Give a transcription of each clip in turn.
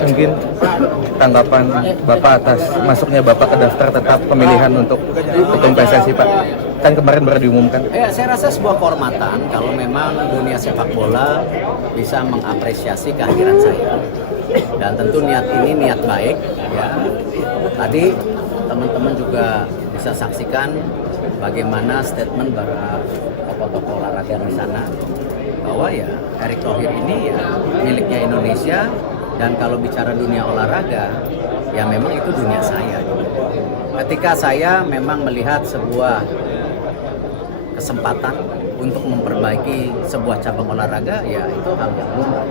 Mungkin tanggapan Bapak atas masuknya Bapak ke daftar tetap pemilihan untuk ketum PSSI, Pak. Kan kemarin baru diumumkan. Saya rasa sebuah kehormatan kalau memang dunia sepak bola bisa mengapresiasi kehadiran saya. Dan tentu niat ini niat baik. Ya. Tadi teman-teman juga bisa saksikan bagaimana statement para tokoh-tokoh olahraga di sana bahwa ya Erick Thohir ini ya miliknya Indonesia, dan kalau bicara dunia olahraga ya memang itu dunia saya. Ketika saya memang melihat sebuah kesempatan untuk memperbaiki sebuah cabang olahraga, ya itu hal yang lumrah.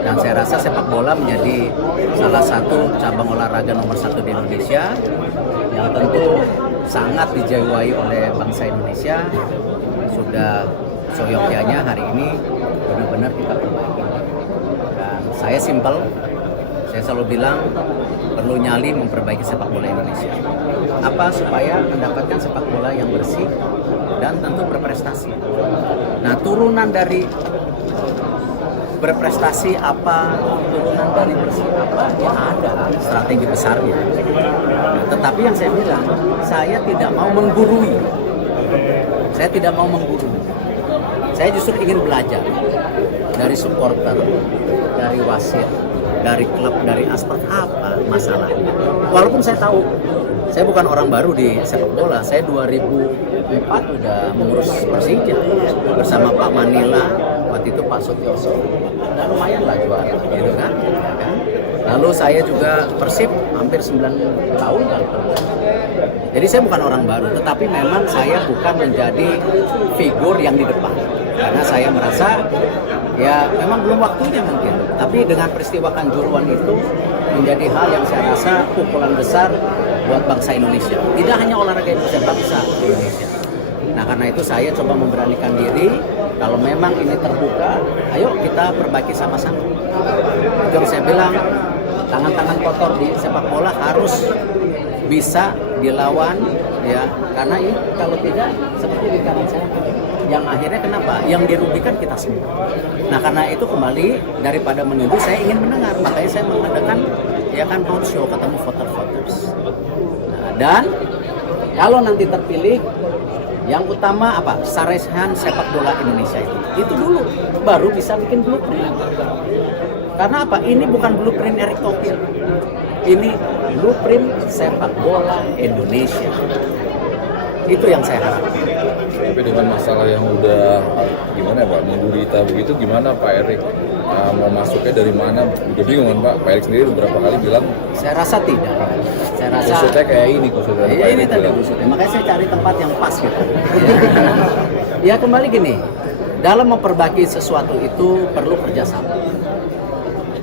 Dan saya rasa sepak bola menjadi salah satu cabang olahraga nomor 1 di Indonesia yang tentu sangat dijiwai oleh bangsa Indonesia. Sudah seyogyanya hari ini benar-benar kita perbaiki. Dan saya simpel, saya selalu bilang perlu nyali memperbaiki sepak bola Indonesia. Apa? Supaya mendapatkan sepak bola yang bersih dan tentu berprestasi. Nah, turunan dari berprestasi apa, turunan dari bersih apa, ya ada strategi besarnya. Tetapi yang saya bilang, saya tidak mau menggurui. Saya tidak mau menggurui. Saya justru ingin belajar dari supporter, dari wasit, dari klub, dari aspek apa masalahnya. Walaupun saya tahu, saya bukan orang baru di sepak bola. Saya 2004 udah mengurus Persija bersama Pak Manila, waktu itu Pak Sutyoso. Dan lumayan lah juara, gitu kan? Lalu saya juga Persib hampir 9 tahun kali. Jadi saya bukan orang baru, tetapi memang saya bukan menjadi figur yang di depan. Karena saya merasa ya memang belum waktunya mungkin. Tapi dengan peristiwa Kanjuruhan itu menjadi hal yang saya rasa pukulan besar buat bangsa Indonesia. Tidak hanya olahraga Indonesia, bangsa Indonesia. Nah, karena itu saya coba memberanikan diri, kalau memang ini terbuka, ayo kita perbaiki sama-sama. Itu yang saya bilang, tangan-tangan kotor di sepak bola harus bisa dilawan, ya, karena ini kalau tidak seperti di kanan saya, yang akhirnya kenapa? Yang dirugikan kita semua. Nah, karena itu kembali daripada menuduh, saya ingin mendengar, makanya saya mengadakan ya kan roadshow, ketemu voter-voters. Nah, dan kalau nanti terpilih, yang utama apa? Sarehan sepak bola Indonesia itu dulu, baru bisa bikin blueprint. Karena apa? Ini bukan blueprint Erick Thohir. Ini blueprint sepak bola Indonesia. Itu yang saya harapkan. Tapi dengan masalah yang udah gimana ya Pak, menggurita begitu, gimana Pak Erick mau masuknya dari mana? Udah bingung kan Pak? Pak Erick sendiri beberapa kali bilang. Saya rasa tidak. Saya rasa. Kusutnya kayak ini kusutnya. Iya, ini tadi kusutnya. Makanya saya cari tempat yang pas gitu. Ya kembali gini, dalam memperbaiki sesuatu itu perlu kerjasama,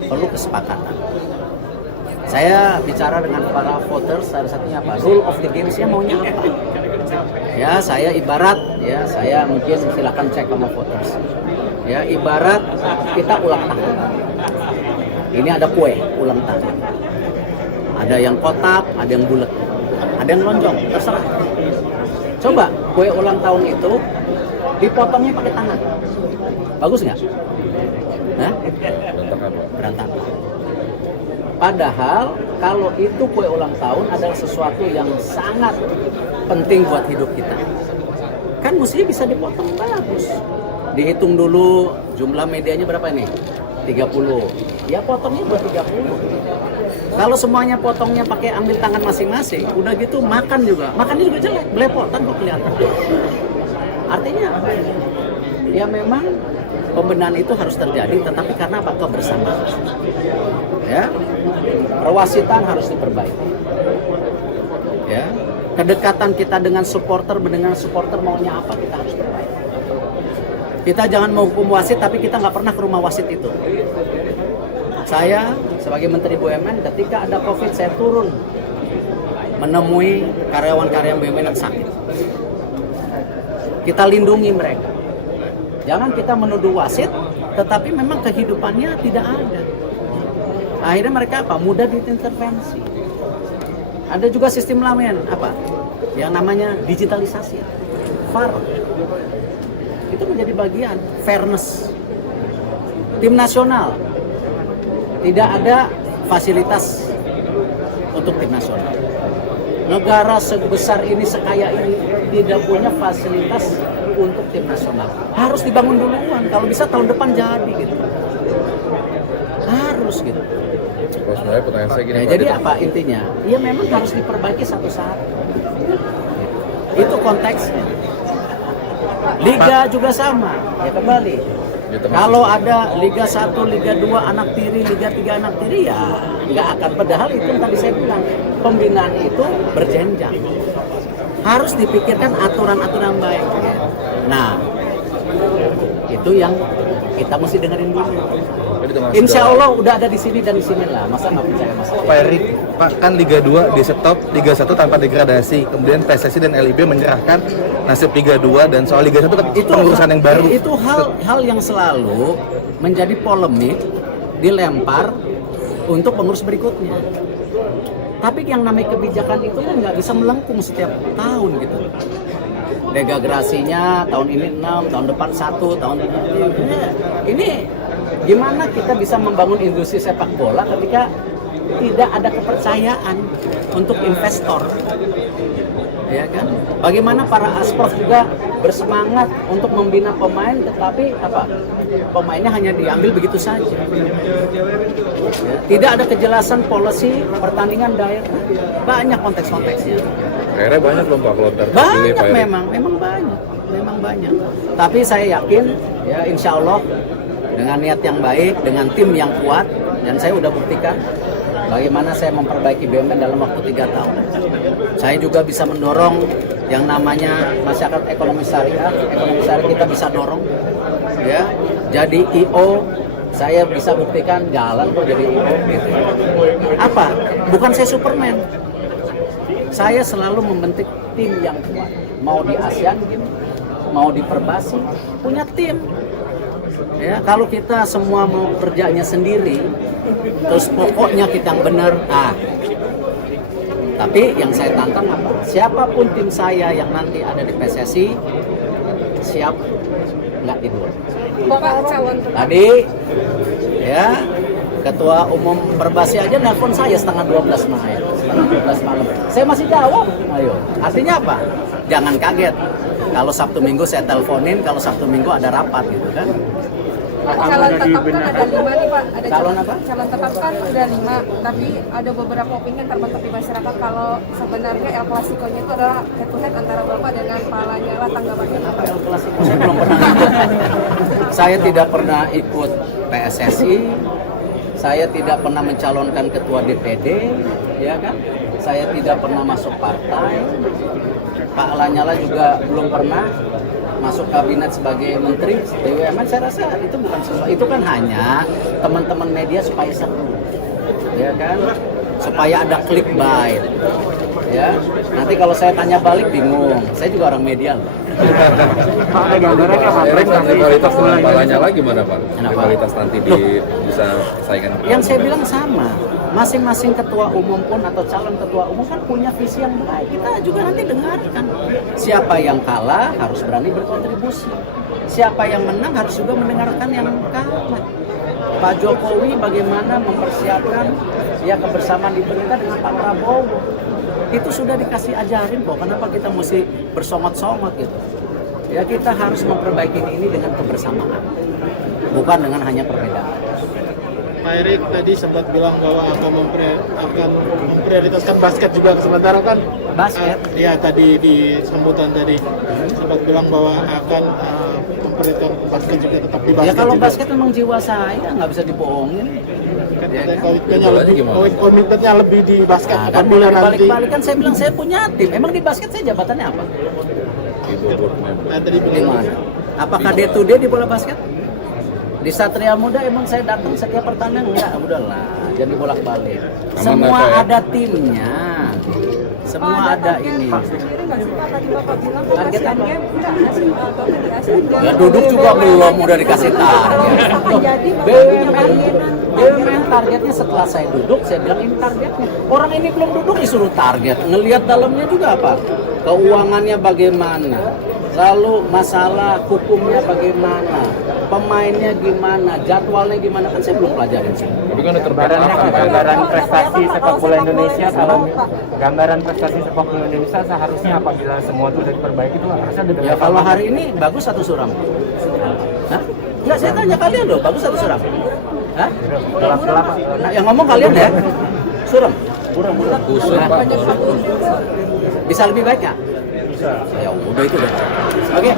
perlu kesepakatan. Saya bicara dengan para voters, salah satunya apa? Rule of the game-nya maunya apa? Ya, saya ibarat, ya saya mungkin silakan cek sama voters. Ya, ibarat kita ulang tahun. Ini ada kue ulang tahun. Ada yang kotak, ada yang bulat, ada yang lonjong, terserah. Coba kue ulang tahun itu dipotongnya pakai tangan. Bagus nggak? Hah? Berantakan Pak. Berantakan. Padahal kalau itu kue ulang tahun adalah sesuatu yang sangat penting buat hidup kita. Kan mestinya bisa dipotong bagus. Dihitung dulu jumlah medianya berapa nih? 30. Ya potongnya buat 30. Kalau semuanya potongnya pakai ambil tangan masing-masing, udah gitu makan juga. Makannya juga jelek, belepotan kok kelihatan. Artinya apa? Ya memang pembenahan itu harus terjadi, tetapi karena apa? Kebersamaan. Ya, perwasitan harus diperbaiki. Ya, kedekatan kita dengan supporter maunya apa, kita harus perbaiki. Kita jangan menghukum wasit, tapi kita nggak pernah ke rumah wasit itu. Saya sebagai Menteri BUMN, ketika ada COVID, saya turun menemui karyawan-karyawan BUMN yang sakit. Kita lindungi mereka. Jangan kita menuduh wasit, tetapi memang kehidupannya tidak ada. Akhirnya mereka apa? Mudah diintervensi. Ada juga sistem lain apa? Yang namanya digitalisasi. VAR. Itu menjadi bagian fairness. Tim nasional. tidak ada fasilitas untuk tim nasional. Negara sebesar ini, sekaya ini, tidak punya fasilitas untuk tim nasional. Harus dibangun duluan, kalau bisa tahun depan jadi gitu. Harus gitu. Kalau sebenarnya pertanyaan saya gini, Nah, Pak, jadi apa intinya? Ya memang harus diperbaiki satu-satu. Itu konteksnya. Liga juga sama, ya kembali. Ya, termasuk- Kalau ada Liga 1, Liga 2 anak tiri, Liga 3 anak tiri, ya nggak akan. Padahal itu yang tadi saya bilang, pembinaan itu berjenjang. Harus dipikirkan aturan-aturan baik. Nah, itu yang kita mesti dengerin dulu. Jadi termasuk Insya dalam- Allah udah ada di sini dan di sini lah. Masa nggak percaya Mas? Pak Erik, Pak, kan Liga 2 di stop, Liga 1 tanpa degradasi. Kemudian PSSI dan LIB menyerahkan nasib Liga 2 dan soal Liga 1 itu pengurusan yang baru. Itu hal yang selalu menjadi polemik, dilempar untuk pengurus berikutnya. Tapi yang namanya kebijakan itu kan nggak bisa melengkung setiap tahun gitu. Degrasinya tahun ini 6, tahun depan 1, tahun ini gimana kita bisa membangun industri sepak bola ketika tidak ada kepercayaan untuk investor, ya kan? Bagaimana para asprof juga bersemangat untuk membina pemain, tetapi apa? Pemainnya hanya diambil begitu saja. Ya, tidak ada kejelasan policy pertandingan daerah. Banyak konteks-konteksnya. Akhirnya banyak loh Pak kalau terpilih Banyak Pak Erik. memang banyak. Tapi saya yakin, ya insya Allah dengan niat yang baik, dengan tim yang kuat, dan saya udah buktikan bagaimana saya memperbaiki BUMN dalam waktu 3 tahun. Saya juga bisa mendorong yang namanya masyarakat ekonomi syariah kita bisa dorong, ya. Jadi IO, saya bisa buktikan jalan kok jadi IO gitu. Apa? Bukan saya Superman. Saya selalu membentuk tim yang kuat. Mau di ASEAN Games, mau di Perbasi, punya tim. Ya, kalau kita semua mau kerjanya sendiri, terus pokoknya kita yang benar, tapi yang saya tantang apa? Siapapun tim saya yang nanti ada di PSSI, siap nggak tidur. Bapak calon Tadi, ya, Ketua Umum Perbasi aja nelfon saya setengah 12 malam. Saya masih jawab. Ayo, artinya apa? Jangan kaget. Kalau Sabtu Minggu saya teleponin, kalau Sabtu Minggu ada rapat gitu kan. calon tetap kan ada 5 nih Pak. Ada Calon apa? Calon tetap kan ada 5, tapi ada beberapa opini yang terbentuk di masyarakat kalau sebenarnya El Clasico-nya itu adalah head to head antara Bapak dengan Pak Lanyala. Tanggapannya apa? El Clasico saya belum pernah ikut. Saya tidak pernah ikut PSSI. Saya tidak pernah mencalonkan ketua DPD, ya kan? Saya tidak pernah masuk partai. Pak Lanyala juga belum pernah masuk kabinet sebagai menteri BUMN. Saya rasa itu bukan sesuatu. Itu kan hanya teman-teman media supaya seru, ya kan? Supaya ada clickbait, ya. Nanti kalau saya tanya balik bingung. Saya juga orang media loh. Pak Erik nanti rivalitas dengan Pak Lanyala gimana Pak? Kenapa? Rivalitas nanti bisa saingan. Yang saya bilang sama, masing-masing ketua umum pun atau calon ketua umum kan punya visi yang baik. Kita juga nanti dengarkan. Siapa yang kalah harus berani berkontribusi. Siapa yang menang harus juga mendengarkan yang kalah. Pak Jokowi bagaimana mempersiapkan ya kebersamaan di pemerintah dengan Pak Prabowo. Itu sudah dikasih ajarin kok, kenapa kita mesti bersongot-songot gitu. Ya kita harus memperbaiki ini dengan kebersamaan, bukan dengan hanya perbedaan. Pak Erik tadi sempat bilang bahwa akan memprioritaskan basket juga, sementara kan Basket? ya tadi di sambutan tadi sempat bilang bahwa akan memprioritaskan basket juga, tetap di basket Ya kalau juga. basket memang jiwa saya, nggak bisa dibohongin. Kan Ya katanya kan? Idolanya gimana? komitmennya lebih di basket. Nah, kan apabila nanti balik-balik kan saya bilang saya punya tim. Emang di basket saya jabatannya apa? Di Bogor memang. nah, tadi Di mana? Apakah day to day di bola basket? Di Satria Muda emang saya datang setiap pertandingan? Enggak, udahlah, jangan dibolak-balik. Aman Semua lah, Pak, ya? ada timnya. Semua ada ini. Sendiri nggak sih Pak? Tadi Bapak bilang kan Target ASEAN apa? Games enggak ASEAN Games di ASEAN Games. Ya duduk juga belum udah dikasih target. Akan jadi Bapak punya BUMN, bagianan. BUMN targetnya setelah saya duduk, saya bilang ini targetnya. Orang ini belum duduk disuruh target. Ngelihat dalamnya juga apa? Keuangannya bagaimana? Lalu masalah hukumnya bagaimana, pemainnya gimana, jadwalnya gimana, kan saya belum pelajarin sih. Tapi kan ada terbatasan Pak Erik. Gambaran prestasi sepak bola Indonesia kalau gambaran prestasi sepak bola Indonesia seharusnya apabila semua itu udah diperbaiki itu harusnya ada Ya kalau hari ini bagus atau suram? Hah? Enggak, saya tanya kalian loh, bagus atau suram? Hah? Nah, yang ngomong kalian ya? Suram? Kusut Pak. Bisa lebih baik nggak? Bisa. Ya udah itu deh. Oke.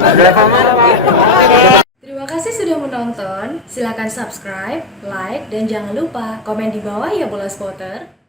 Terima kasih sudah menonton. Silakan subscribe, like, dan jangan lupa komen di bawah ya Bola Spotter.